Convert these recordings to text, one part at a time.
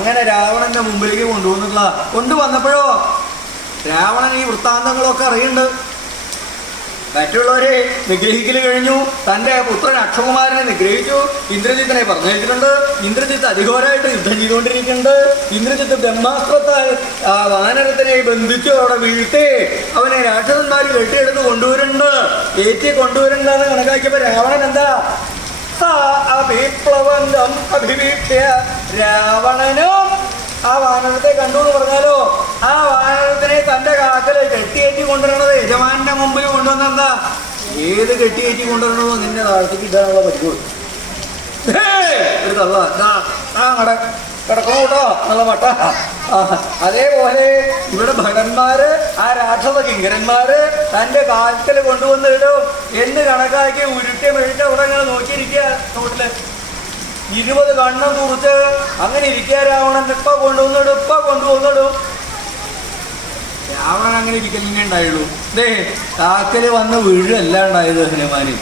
അങ്ങനെ രാവണന്റെ മുമ്പിലേക്ക് കൊണ്ടുവന്നപ്പോഴോ രാവണൻ ഈ വൃത്താന്തങ്ങളൊക്കെ അറിയുന്നുണ്ട്. മറ്റുള്ളവരെ നിഗ്രഹിക്കൽ കഴിഞ്ഞു, തൻ്റെ പുത്രൻ അക്ഷകുമാരനെ നിഗ്രഹിച്ചു, ഇന്ദ്രജിത്തിനെ പറഞ്ഞയച്ചിട്ടുണ്ട്. ഇന്ദ്രജിത്ത് അതിഘോരമായിട്ട് യുദ്ധം ചെയ്തുകൊണ്ടിരിക്കുന്നുണ്ട്. ഇന്ദ്രജിത്ത് ബ്രഹ്മാസ്ത്രത്താൽ ആ വാനരത്തിനെ ബന്ധിച്ചു അവിടെ വീഴ്ത്തി അവനെ രാക്ഷസന്മാർ കെട്ടിയെടുത്ത് കൊണ്ടുവരുന്നുണ്ട്. ഏറ്റി കൊണ്ടുവരുന്നുണ്ടെന്ന് കണക്കാക്കിയപ്പോൾ രാവണൻ എന്താ അഭിപ്ലവന്തം അഭിവീക്ഷ്യ രാവണനും ആ വാനരത്തെ കണ്ടു എന്ന് പറഞ്ഞാലോ ആ വാനരത്തിനെ തൻ്റെ കാക്കല് കെട്ടിയേറ്റി കൊണ്ടുവരണത് യജമാന്റെ മുമ്പിൽ കൊണ്ടുവന്നെന്താ ഏത് കെട്ടിയേറ്റി കൊണ്ടുവരണോ നിന്നെ താഴത്തേക്ക് ഇടാനുള്ള പറ്റുള്ളൂ. ഒരു തള്ള കിടക്കണോ കേട്ടോ എന്നുള്ള മട്ട. അതേപോലെ ഇവിടെ ഭടന്മാര് ആ രാക്ഷസ കിങ്കരന്മാര് തൻ്റെ കാക്കല് കൊണ്ടുവന്ന് ഇടും എന്ന് കണക്കാക്കി ഉരുട്ടി മെഴുത്ത അവിടെ ഇങ്ങനെ നോക്കിയിരിക്കുക. നോട്ടില് 20 കണ്ണം കുറിച്ച് അങ്ങനെ ഇരിക്കുക. രാവണൻ ഇപ്പ കൊണ്ടുവന്നിടും. രാവണൻ അങ്ങനെ ഇരിക്കലിനെ ഉണ്ടായുള്ളൂ. കാക്കല് വന്ന് വീഴല്ല ഉണ്ടായത് ഹനുമാന്.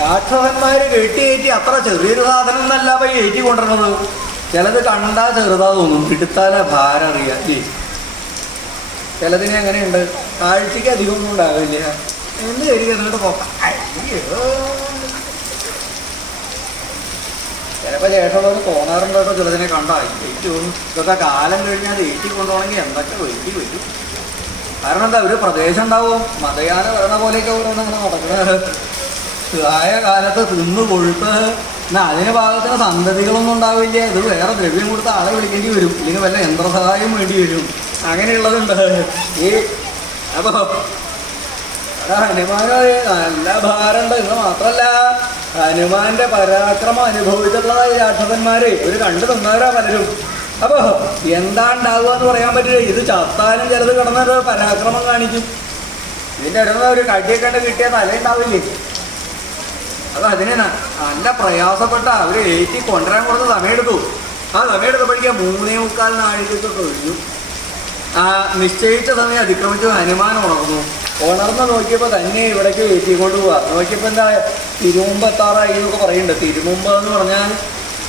രാക്ഷസന്മാര് കെട്ടിയേറ്റി അത്ര ചെറിയൊരു സാധനം എന്നല്ല അപ്പൊ ഏറ്റി കൊണ്ടുവരണത്. ചിലത് കണ്ടാ ചെറുതാ തോന്നും, എടുത്താലാ ഭാരം അറിയാം. ചിലതിനെ അങ്ങനെയുണ്ട്, കാഴ്ചക്ക് അധികം ഒന്നും ഉണ്ടാവില്ല. എന്ത് കയറി എന്നിട്ട് പോക്കാം. ചിലപ്പോൾ ശേഷമുള്ളത് തോന്നാറുണ്ടോ ചിലതിനെ കണ്ടാ ഏറ്റി തോന്നും. ഇതൊക്കെ കാലം കഴിഞ്ഞാൽ അത് ഏറ്റി കൊണ്ടുപോകണമെങ്കിൽ എന്തൊക്കെ വേണ്ടി വരും. കാരണം എന്താ ഒരു പ്രദേശം ഉണ്ടാവും, മതയാന വരണ പോലെയൊക്കെ ഓരോന്നങ്ങനെ നടക്കുന്നത്. ആയ കാലത്ത് തിന്നു കൊഴുത്ത് എന്നാൽ അതിന് ഭാഗത്തിന് സന്തതികളൊന്നും ഉണ്ടാവില്ല. ഇത് വേറെ ദ്രവ്യം കൊടുത്ത് ആളെ വിളിക്കേണ്ടി വരും, ഇല്ലെങ്കിൽ വല്ല യന്ത്രസഹായം വേണ്ടി വരും. അങ്ങനെയുള്ളതുണ്ട്. അപ്പോൾ ഹനുമാൻ നല്ല ഭാരമുണ്ട്. ഇത് മാത്രമല്ല ഹനുമാന്റെ പരാക്രമം അനുഭവിച്ചിട്ടുള്ളതായി രാക്ഷസന്മാര് ഒരു കണ്ടു തന്നവരാ പലരും. അപ്പൊ എന്താ ഉണ്ടാവുക എന്ന് പറയാൻ പറ്റില്ല. ഇത് ചത്താലും ചിലത് കിടന്നൊരു പരാക്രമം കാണിക്കും. ഇതിൻ്റെ ഇടന്ന് ഒരു കടിയൊക്കെ കണ്ട് കിട്ടിയാൽ തലയുണ്ടാവില്ലേ. അത് അതിനെ നല്ല പ്രയാസപ്പെട്ട അവർ ഏറ്റി കൊണ്ടുവരാൻ കുറച്ച് സമയമെടുത്തു. ആ സമയമെടുത്തപ്പോഴേക്കും 3:45 നാഴികയൊക്കെ കഴിഞ്ഞു. ആ നിശ്ചയിച്ച സമയം അതിക്രമിച്ചു. ഹനുമാൻ ഉണർന്ന് നോക്കിയപ്പോൾ തന്നെ ഇവിടേക്ക് ഏറ്റിക്കൊണ്ട് പോവാ. നോക്കിയപ്പോൾ എന്താ തിരുമുമ്പെത്താറായി എന്നൊക്കെ പറയുന്നുണ്ട്. തിരുമുമ്പ് എന്ന് പറഞ്ഞാൽ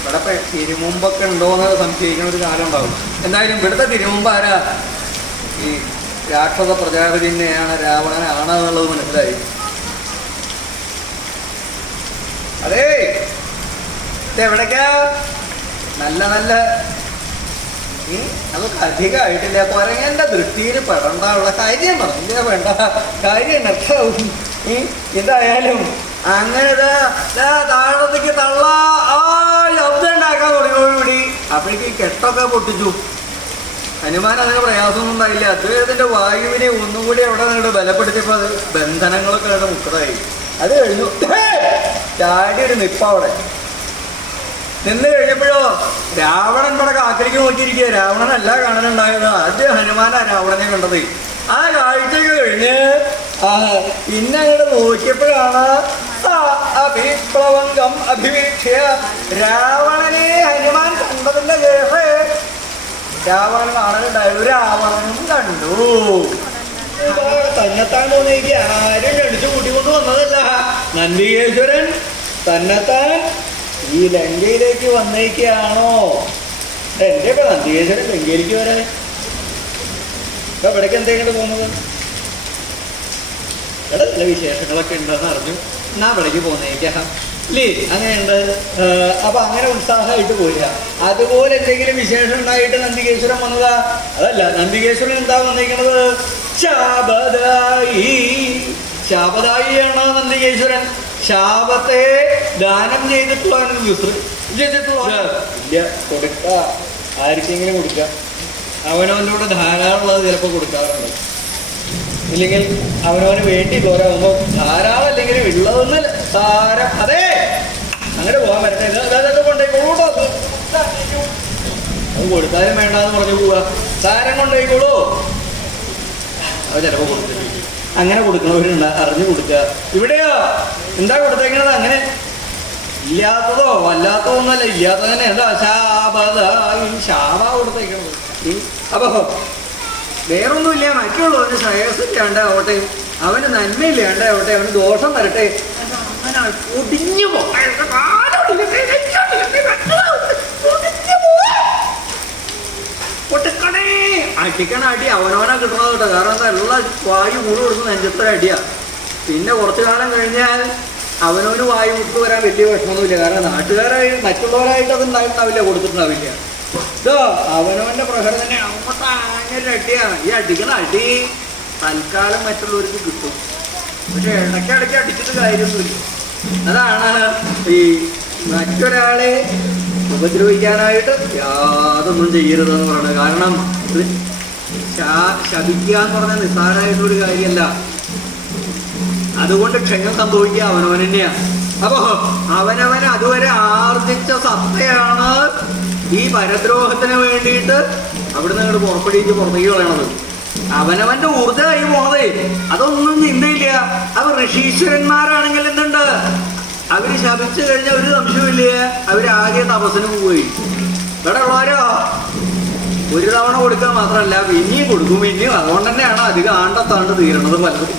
ഇവിടെ തിരുമുമ്പൊക്കെ ഉണ്ടോയെന്ന് സംശയിക്കുന്ന ഒരു കാലം ഉണ്ടാവും. എന്തായാലും ഇവിടുത്തെ തിരുമുമ്പ് ആരാ? ഈ രാക്ഷസ പ്രജാപതിനെയാണ്, രാവണനാണ് എന്നുള്ളത് മനസ്സിലായി. അതേ ഇതെവിടേക്കാ? നല്ല നമുക്ക് അധികമായിട്ടില്ല. കുരങ്ങൻ്റെ ദൃഷ്ടിയിൽ പെടണ്ടാവുള്ള കാര്യം പറഞ്ഞില്ല, വേണ്ട കാര്യം നഷ്ടവും. എന്തായാലും അങ്ങനെ താഴത്തേക്ക് തള്ള ശബ്ദം ഉണ്ടാക്കാൻ തുടങ്ങിയോടുകൂടി അപ്പോഴേക്ക് കെട്ടൊക്കെ പൊട്ടിച്ചു. ഹനുമാൻ അതിന് പ്രയാസമൊന്നും ഉണ്ടായില്ല. അദ്ദേഹത്തിൻ്റെ വായുവിനെ ഒന്നും കൂടി അവിടെ നിന്നിട്ട് ബലപ്പെടുത്തിയപ്പോൾ അത് ബന്ധനങ്ങളൊക്കെ അവിടെ മുക്തമായി. അത് കഴിഞ്ഞു ചാടിയൊരു നിപ്പ അവിടെ നിന്ന് കഴിഞ്ഞപ്പോഴോ രാവണൻ ഇവിടെ കാക്കലിക്ക് നോക്കിയിരിക്കുക. രാവണനല്ല കാണാനുണ്ടായത്, ആദ്യം ഹനുമാനാ രാവണനെ കണ്ടത്. ആ കാഴ്ചയൊക്കെ കഴിഞ്ഞ് പിന്നെ അങ്ങോട്ട് നോക്കിയപ്പോഴാണ് അഭിപ്ലവംഗം അഭിവീക്ഷ്യ രാവണനെ ഹനുമാൻ കണ്ടതിന്റെ ശേഷം രാവണൻ കാണാനുണ്ടായത്. രാവണനും കണ്ടു. തന്നെത്താൻ തോന്നിയേക്ക് ആരും കടിച്ചു കൂട്ടിക്കൊണ്ട് വന്നതല്ല. നന്ദികേശ്വരൻ തന്നെത്താൻ ഈ ലങ്കയിലേക്ക് വന്നേക്കാണോ? എന്റെയൊക്കെ നന്ദികേശ്വരൻ ലങ്കയിലേക്ക് വരാൻ ഇപ്പൊ ഇവിടേക്ക് എന്തെങ്കിലും പോകുന്നത്? ഇവിടെ ചില വിശേഷങ്ങളൊക്കെ ഉണ്ടെന്ന് അറിഞ്ഞു, എന്നാ ഇവിടേക്ക് പോന്നേക്കാം ഇല്ലേ? അങ്ങനെയുണ്ട്. അപ്പൊ അങ്ങനെ ഉത്സാഹമായിട്ട് പോരുക. അതുപോലെ എന്തെങ്കിലും വിശേഷം ഉണ്ടായിട്ട് നന്ദികേശ്വരൻ വന്നതാ? അതല്ല, നന്ദികേശ്വരൻ എന്താ വന്നേക്കണത്? ശാപദായിയാണ് നന്ദികേശ്വരൻ. ശാപത്തെ ദാനം ചെയ്തിട്ടുള്ള ഇല്ല, കൊടുക്ക, ആർക്കെങ്കിലും കൊടുക്കുക. അവനവനോട് ധാരാളമുള്ളത് ചിലപ്പോൾ കൊടുക്കാറുണ്ട്. ഇല്ലെങ്കിൽ അവനവന് വേണ്ടി പോരാകുമ്പോൾ ധാരാളം അല്ലെങ്കിൽ ഉള്ളതൊന്നും സാരം. അതെ, അങ്ങനെ പോകാൻ പറ്റേ കൊണ്ടേക്കോളൂ. അത് കൊടുത്താലും വേണ്ടാന്ന് പറഞ്ഞു പോവുക. സാരം കൊണ്ടേക്കോളൂ. അത് ചിലപ്പോൾ കൊടുത്തിട്ട് അങ്ങനെ കൊടുക്കണവരുണ്ട്. അറിഞ്ഞു കൊടുക്കുക. ഇവിടെയോ എന്താ കൊടുത്തേക്കണത്? അങ്ങനെ ഇല്ലാത്തതോ അല്ലാത്തതോ ഒന്നല്ല, ഇല്ലാത്തത് തന്നെ. എന്താ ശാപ കൊടുത്തേക്കണത്. അപ്പൊ വേറൊന്നുമില്ല, മറ്റുള്ളവന് ശ്രേയസ്സില്ലാണ്ടാവട്ടെ, അവന് നന്മയില്ലാണ്ടാവട്ടെ, അവന് ദോഷം വരട്ടെ, അങ്ങനെ ഒടിഞ്ഞു അടിക്കണ അടി അവനവനാ കിട്ടണത് കേട്ടോ. കാരണം എന്താ ഉള്ള വായു മുഴുവൻ കൊടുക്കുന്ന നെഞ്ചത്തൊരു അടിയാണ്. പിന്നെ കുറച്ചു കാലം കഴിഞ്ഞാൽ അവനവന് വായു മുട്ട് വരാൻ വലിയ വിഷമമൊന്നുമില്ല. കാരണം നാട്ടുകാരായി മറ്റുള്ളവരായിട്ട് അത് ഉണ്ടായിട്ടുണ്ടാവില്ല, കൊടുത്തിട്ടുണ്ടാവില്ല. ഇതോ അവനവൻ്റെ പ്രഹരം തന്നെ അങ്ങോട്ട് അങ്ങനെ അടിയാണ്. ഈ അടിക്കണ അടി തൽക്കാലം മറ്റുള്ളവർക്ക് കിട്ടും, പക്ഷെ ഇടയ്ക്കിടയ്ക്ക് അടിച്ചിട്ട് കാര്യമൊന്നുമില്ല. അതാണ് ഈ മറ്റൊരാളെ ഉപദ്രവിക്കാനായിട്ട് യാതൊന്നും ചെയ്യരുതെന്ന് പറയുന്നത്. കാരണം ഇത് ശപിക്കുക എന്ന് പറഞ്ഞാൽ നിസ്സാരമായിട്ടുള്ളൊരു കാര്യമല്ല. അതുകൊണ്ട് ക്ഷയം സംഭവിക്കുക അവനവൻ തന്നെയാണ്. അപ്പോ അവനവൻ അതുവരെ ആർജിച്ച സത്തയാണ് ഈ പരദ്രോഹത്തിന് വേണ്ടിയിട്ട് അവിടുന്ന് അങ്ങോട്ട് പുറപ്പെടുവിച്ച് പുറത്തേക്ക് കളയണത്. അവനവന്റെ ഊർജ്ജമായി പോണതേ അതൊന്നും ചിന്തയില്ല. അവർ ഋഷീശ്വരന്മാരാണെങ്കിൽ എന്തുണ്ട്, അവര് ശപിച്ചു കഴിഞ്ഞാൽ ഒരു സംശയമില്ലേ, അവരാകെ തപസ്സിന് പോയി. ഇവിടെ ഉള്ളവരോ ഒരു തവണ കൊടുക്കാൻ മാത്രമല്ല പിന്നെയും കൊടുക്കും, പിന്നെയും. അതുകൊണ്ട് തന്നെയാണ് അധികം ആണ്ടത്താണ്ട് തീരണത് പലതും.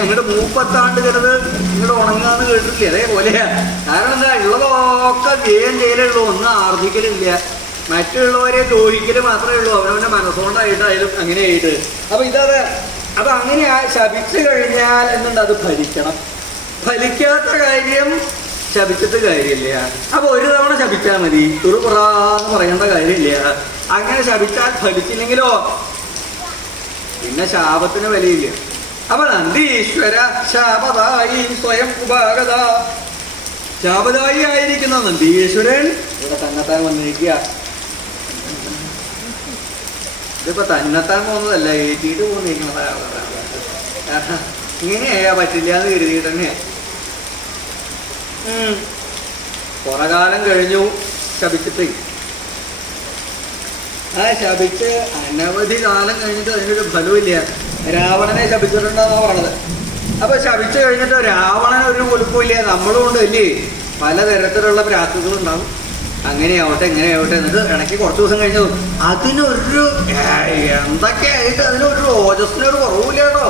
അങ്ങോട്ട് മൂപ്പത്താണ്ട് ചിലത് ഇങ്ങോട്ട് ഉണങ്ങാന്ന് കേട്ടിട്ടില്ലേ, അതേപോലെയാ. കാരണം എന്താ, ഉള്ളതൊക്കെ വ്യയം ചെയ്യലുള്ളൂ, ഒന്നും ആർജിക്കലില്ല. മറ്റുള്ളവരെ ദ്രോഹിക്കല് മാത്രമേ ഉള്ളൂ, അവനവന്റെ മനസ്സുകൊണ്ടായിട്ടായാലും അങ്ങനെയായിട്ട്. അപ്പൊ ഇതത് അപ്പൊ അങ്ങനെ ശപിച്ചു കഴിഞ്ഞാൽ എന്നുണ്ട് അത് ഫലിക്കണം. ഫലിക്കാത്ത കാര്യം ശപിച്ചിട്ട് കാര്യമില്ല. അപ്പൊ ഒരു തവണ ശപിച്ചാൽ മതി, തുറുപുറാന്ന് പറയേണ്ട കാര്യമില്ല. അങ്ങനെ ശപിച്ചാൽ ഫലിച്ചില്ലെങ്കിലോ പിന്നെ ശാപത്തിന് വിലയില്ല. അപ്പൊ നന്ദീശ്വര ശാപദായി സ്വയം ഉപാഗത, ശാപദായി ആയിരിക്കുന്ന നന്ദീശ്വരൻ ഇവിടെ തന്നെത്താൻ വന്നിരിക്കുക. ഇതിപ്പോ തന്നെത്താൻ പോകുന്നതല്ല, ഏറ്റിട്ട് പോന്നിരിക്കുന്നതാണ്. ഇങ്ങനെയാ പറ്റില്ല എന്ന് കരുതിയിട്ട് തന്നെയാ. കുറെ കാലം കഴിഞ്ഞു ശപിച്ചിട്ട്. ആ ശപിച്ച് അനവധി കാലം കഴിഞ്ഞിട്ട് അതിനൊരു ഫലമില്ല. രാവണനെ ശപിച്ചിട്ടുണ്ടെന്നാ പറഞ്ഞത്. അപ്പൊ ശപിച്ചു കഴിഞ്ഞിട്ട് രാവണൻ ഒരു കുലുപ്പമില്ല. നമ്മളും ഉണ്ട് അല്ലേ, പലതരത്തിലുള്ള പ്രാർത്ഥനകളുണ്ടാവും. അങ്ങനെയാവട്ടെ ഇങ്ങനെയാവട്ടെ. എന്നിട്ട് ഇടയ്ക്ക് കുറച്ച് ദിവസം കഴിഞ്ഞു അതിനൊരു എന്തൊക്കെയായിട്ട് അതിനൊരു ഓജസ്സിനൊരു കുറവില്ല കേട്ടോ.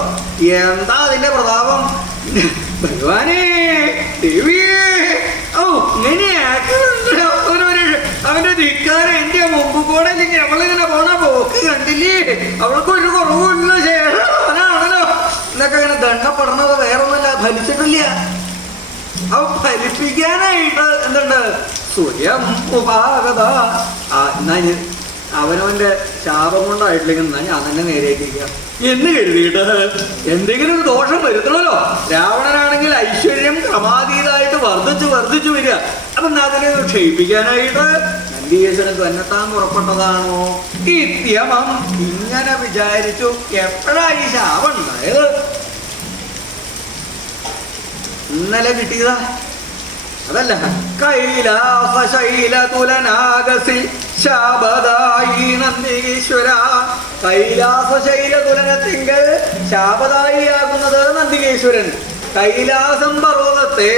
എന്താ അതിന്റെ പ്രതാപം, ഭഗവാനേ ദേവിയേ, ഓ ഇങ്ങനെയാക്കി അവന്റെ ധിക്കാരം എന്റെ മുമ്പ് കൂടെ ഇല്ലെങ്കിൽ അവളിങ്ങനെ പോണ പോക്ക് കണ്ടില്ലേ, അവൾക്ക് ഒരു കുറവുള്ള ശേഷമാണല്ലോ എന്നൊക്കെ ഇങ്ങനെ ദണ്ണപ്പെടുന്നത് വേറൊന്നുമല്ല, ഫലിച്ചിട്ടില്ല. അവ ഫലിപ്പിക്കാനായിട്ട് എന്തുണ്ട്, സ്വയം ഉപാഗത. അവനവന്റെ ശാപം കൊണ്ടായിട്ടില്ലെങ്കിൽ എന്നാ ഞാൻ തന്നെ നേരെയാക്കിയിരിക്കാം എന്ന് കരുതിയിട്ട് എന്തെങ്കിലും ഒരു ദോഷം വരുത്തണമല്ലോ. രാവണനാണെങ്കിൽ ഐശ്വര്യം ക്രമാതീതമായിട്ട് വർദ്ധിച്ചു വരിക. അപ്പൊ അതിനെ ക്ഷയിപ്പിക്കാനായിട്ട് നന്ദീശ്വരൻ തന്നെത്താൻ പുറപ്പെട്ടതാണോ ഇത്യമം. ഇങ്ങനെ വിചാരിച്ചു. എപ്പോഴാ ഈ ശാപം ഉണ്ടായത്? ഇന്നലെ കിട്ടിയതാ, അതല്ല. കൈലാസ ശൈല തുലനാഗസി ശാപദായി നന്ദികേശ്വര. കൈലാസ ശൈല തുലനത്തിങ്കൽ ശാപദായിയാകുന്നത് നന്ദികേശ്വരൻ. കൈലാസം പർവ്വതത്തെ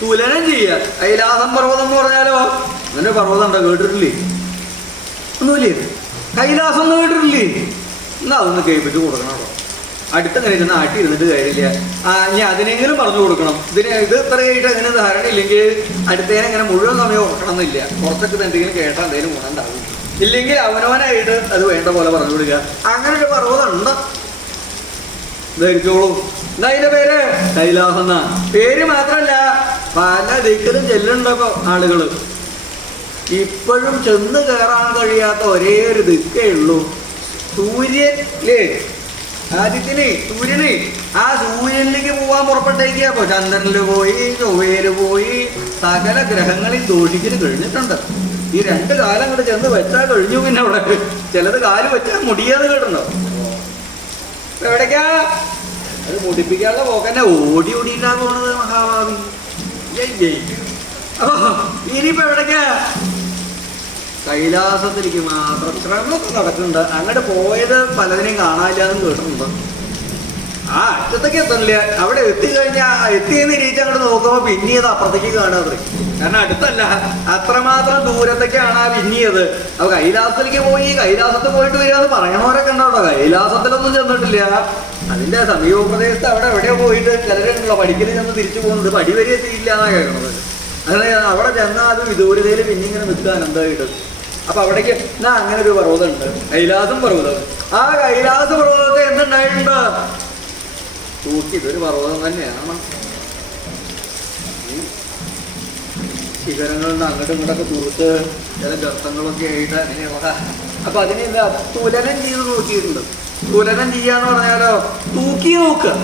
തുലനം ചെയ്യുക. കൈലാസം പർവ്വതം എന്ന് പറഞ്ഞാലോ അങ്ങനെ പർവ്വതം ഉണ്ടോ, കേട്ടിട്ടില്ലേ? ഒന്നുമില്ലേ? കൈലാസം ഒന്നും കേട്ടിട്ടില്ലേ? എന്നാ അതൊന്ന് കേൾപ്പിച്ച് കൊടുക്കണം. അടുത്തങ്ങനെ ഇരുന്ന് ആട്ടി ഇരുന്നിട്ട് കാര്യമില്ല. ഇനി അതിനെങ്കിലും പറഞ്ഞു കൊടുക്കണം. ഇത് ഇത്രയായിട്ട് അങ്ങനെ ധാരണ ഇല്ലെങ്കിൽ അടുത്തേനെ ഇങ്ങനെ മുഴുവൻ സമയം ഓർക്കണം എന്നില്ല. കുറച്ചൊക്കെ എന്തെങ്കിലും കേട്ടാൽ എന്തെങ്കിലും ഗുണം ഉണ്ടാവും. ഇല്ലെങ്കിൽ അവനവനായിട്ട് അത് വേണ്ട പോലെ പറഞ്ഞു കൊടുക്കുക. അങ്ങനെ ഒരു പർവ്വതം ഉണ്ട്, ധരിച്ചോളൂ. എന്താ അതിന്റെ പേര്? കൈലാസം എന്നാ. പേര് മാത്രല്ല പല ദിക്കിലും ചെല്ലുണ്ടപ്പോ ആളുകള്. ഇപ്പോഴും ചെന്ന് കയറാൻ കഴിയാത്ത ഒരേ ഒരു ദിക്കേ ഉള്ളൂ, സൂര്യൻ അല്ലേ? ആദിത്യനെ, സൂര്യനെ. ആ സൂര്യനിലേക്ക് പോവാൻ പുറപ്പെട്ടേക്കപ്പോ ചന്ദ്രനില് പോയി, ചൊവ്വയില് പോയി, സകല ഗ്രഹങ്ങളിൽ ദോഷിക്കല് കഴിഞ്ഞിട്ടുണ്ട്. ഈ 2 കാലം കൂടെ ചെന്ന് വെച്ചാൽ കഴിഞ്ഞു. പിന്നെ അവിടെ ചിലത് കാല് വെച്ചാൽ മുടിയാന്ന് കേട്ടുണ്ടോ? എവിടേക്കാ അത് മുടിപ്പിക്കാനുള്ള പോക്കന്നെ ഓടിയിട്ടാ പോണത് മഹാഭാവി. അപ്പൊ ഇനിയിപ്പോ എവിടേക്കാ? കൈലാസത്തിലേക്ക് മാത്രം ശ്രമമൊക്കെ നടക്കുന്നുണ്ട്. അങ്ങോട്ട് പോയത് പലതിനെയും കാണാനില്ലാന്നും കേട്ടിട്ടുണ്ട്. ആ അറ്റത്തേക്ക് എത്തണില്ല. അവിടെ എത്തിയെന്ന് ഇരിച്ച് അങ്ങോട്ട് നോക്കുമ്പോ പിന്നിയത് അപ്പുറത്തേക്ക് കാണാതെ. കാരണം അടുത്തല്ല, അത്രമാത്രം ദൂരത്തേക്കാണ് ആ പിന്നിയത്. അപ്പൊ കൈലാസത്തിലേക്ക് പോയി, കൈലാസത്ത് പോയിട്ട് വരിക എന്ന് പറയണവരൊക്കെ ഉണ്ടാവട്ടോ. കൈലാസത്തിലൊന്നും ചെന്നിട്ടില്ല. അതിന്റെ സമീപപ്രദേശത്ത് അവിടെ എവിടെയോ പോയിട്ട് ചിലരുണ്ടല്ലോ പഠിക്കല് ചെന്ന് തിരിച്ചു പോകുന്നത്. പടി വരെ എത്തിയില്ല എന്നാ കേൾക്കണത്. അതായത് അവിടെ ചെന്നാൽ അത് വിദൂരതയിൽ പിന്നെ ഇങ്ങനെ നിൽക്കാൻ എന്തായിട്ട് അപ്പൊ അവിടേക്ക് എന്നാ അങ്ങനെ ഒരു പർവ്വതമുണ്ട്, കൈലാസം പർവ്വതം. ആ കൈലാസ പർവ്വതത്തെ എന്തുണ്ടായിട്ടുണ്ട്? തൂക്കി. ഇതൊരു പർവ്വതം തന്നെയാണ്. ശിഖരങ്ങളിൽ നിന്ന് അങ്ങോട്ടും ഇങ്ങോട്ടൊക്കെ തൂർത്ത് ചില ഗർത്തങ്ങളൊക്കെ ആയിട്ട് അങ്ങനെയുള്ള. അപ്പൊ അതിനെ തുലനം ചെയ്ത് നോക്കിയിട്ടുണ്ട്. തുലനം ചെയ്യാന്ന് പറഞ്ഞാലോ തൂക്കി നോക്കുക.